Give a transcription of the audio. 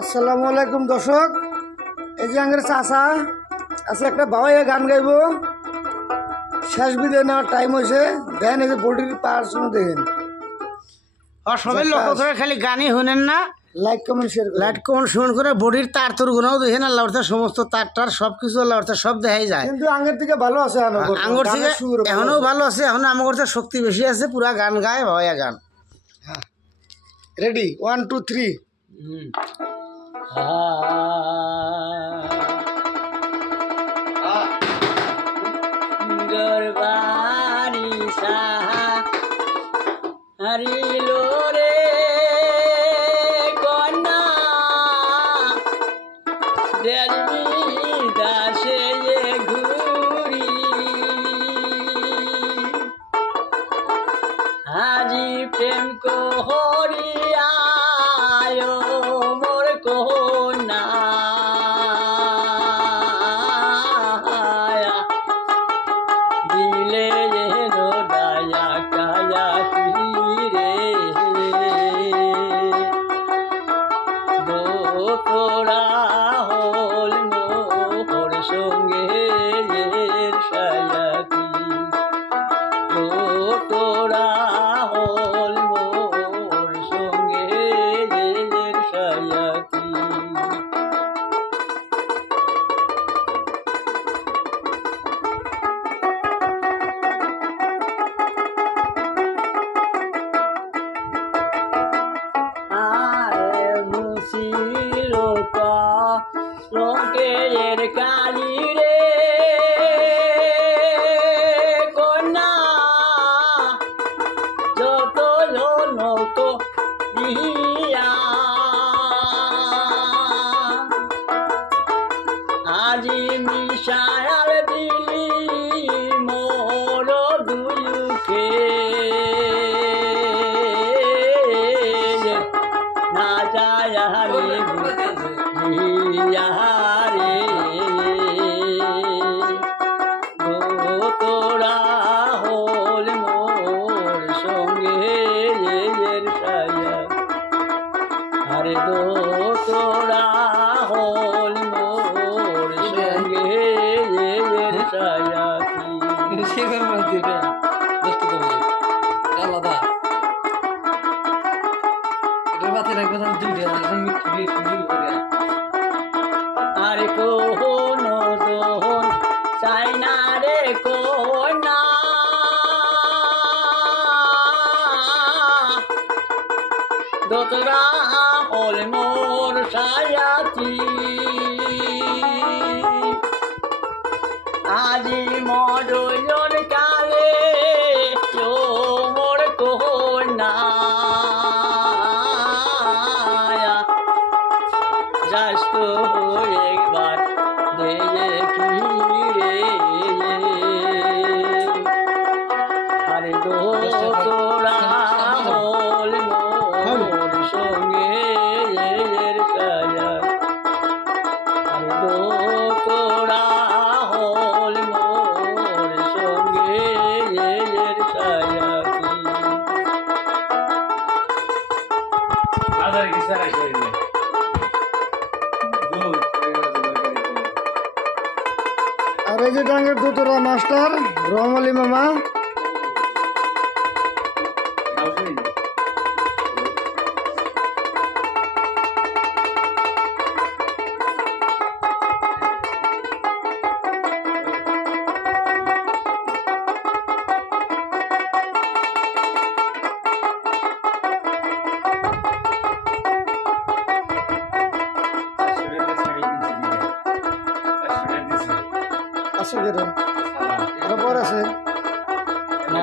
আসসালামু আলাইকুম দর্শক, এই যে আঙ্গের চাষা আছে একটা বাবাইয়া গান গাইব। শেষ বিদায় নেওয়ার টাইম হয়েছে। দেখেন এই যে বডির পার শুনে দেখেন। সবাই লক্ষ্য করে খালি গানই শুনেন না, লাইক কমেন্ট শেয়ার করে। লাইট কমেন্ট শুন করে বডির তার তোর গুণাও দেখেন। আল্লাহ সমস্ত তার টার সবকিছু আল্লাহ সব দেখাই যায়। কিন্তু আঙ্গের থেকে ভালো আছে, আঙ্গুর থেকে এখনো ভালো আছে, এখন আমার কাছে শক্তি বেশি আছে। পুরা গান গায় বাবাইয়া গান। হ্যাঁ, রেডি 1 2 3। গরবারি সাহা হারিলো রে কন্যা দেখবি দাসে ঘুরি আজি প্রেম করিয়া মোর কন্যা দিলে দয়া কায়া রে তোরা হল মোর সঙ্গে সায়াতি তোরা হল মোর সঙ্গে সায়াতি। লোকের কালী রে কন্যা যত লোক দিয়া আজি মিশায়াল দিলি মোর দুলুকে না যায় রে তোরা হল মোর সঙ্গে সায়া আরে তোরা হল মোর সঙ্গে সায়াতি। আলাদা এটার মাথায় রাখবেন আরে কোন দোহন চাই না রে কোনা দোতরা হল মোর সায়াতি আজি মরণ কালে মোর কোনা যাস তো একবার দেখি রে আরে তোরা হল মোর সঙ্গে সায়া আরে তোরা হল মোর সঙ্গে সায়া আর এই যে ডাঙ্গের দোতরা মাস্টার রহমলি মামা। আছে কেন পর আছে না